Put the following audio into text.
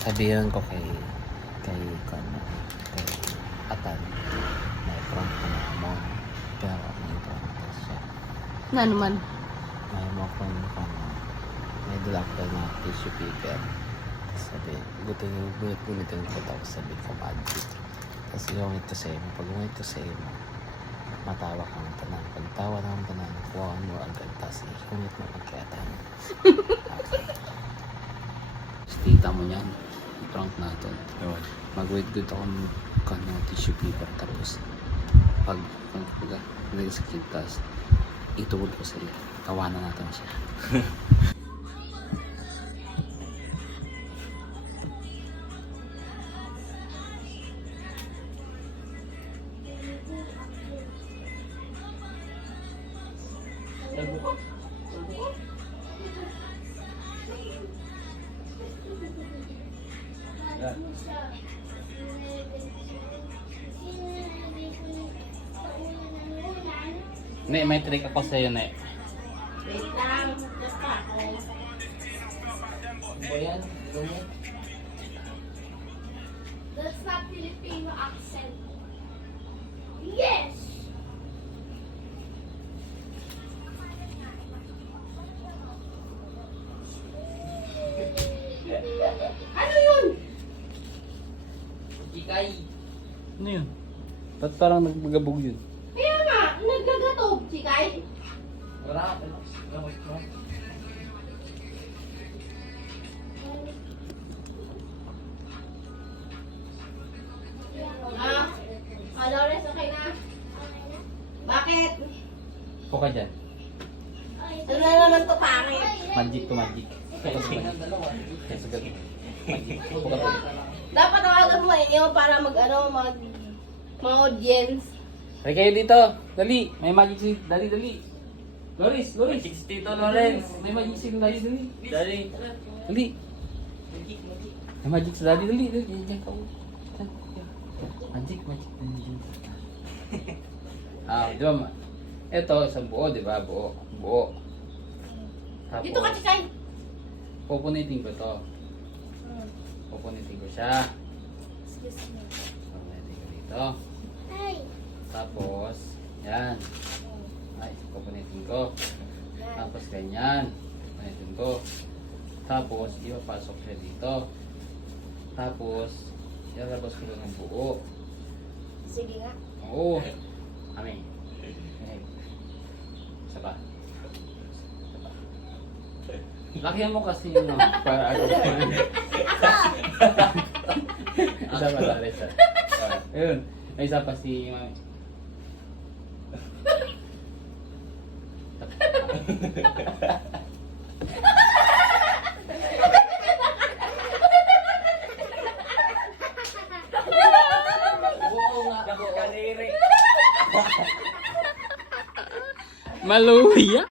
Sabihan ko kay Atan, may prank ko na mo. Pero may prank ko siya. Na naman. May mo kung may dala ko na tissue paper. Sabi, gunitin ko tapos sabi ko magic. Tapos yung ito sa iyo, pag yung ito sa iyo, matawa ka ng tanan. Pag tawa ng tanan, kuha mo agad. Tapos ihungit mo magkatan. Okay. Tita mo yan. Prank natin. Mag-wait good ako ng tissue paper. Tapos pag naging sa kintas, ituwod ko sa iyo. Tawanan natin siya. Ne, may trick ako sa iyo, Ne. Wait lang. Ano yan? That's not Filipino accent. Yes! Ano yun? Ikay. Ano yun? Ba't parang nagbagabog yun? Kaya nga, nagkagatob si Kai. Wala. Lawrence, okay na? Bakit? Po ka dyan. Ano na naman to pangit? Magic to magic. Kasi gabi. Magic. Po ka dyan. Dapat tawagan mo inyo para mga audience. Ay kayo dito. Dali. May magic si... Dali. Loris. Magic si Tito Lorenz. May magic si Daddy. Dali. May magic si Daddy. Dali. Diyan ka. Magic. Di ba? Ito, isang buo, di ba? Buo. Tapos, Dito ka, Chikay. pupunitin ko to. Pupunitin ko siya. Excuse me. Pupunitin ko dito. Hey. Tapos, yan. Ay, pupunitin ko. Tapos, ganyan. Pupunitin ko. Tapos, ipapasok siya dito. Tapos, ilalabas ko lang ng buo. Sige nga. Oo. Kami. Isa pa. Lakihan mo kasi yun, no? Para ako. Isa pa, dali, isa. Ayun. May isa pa si Mami. Oo nga. Maluya.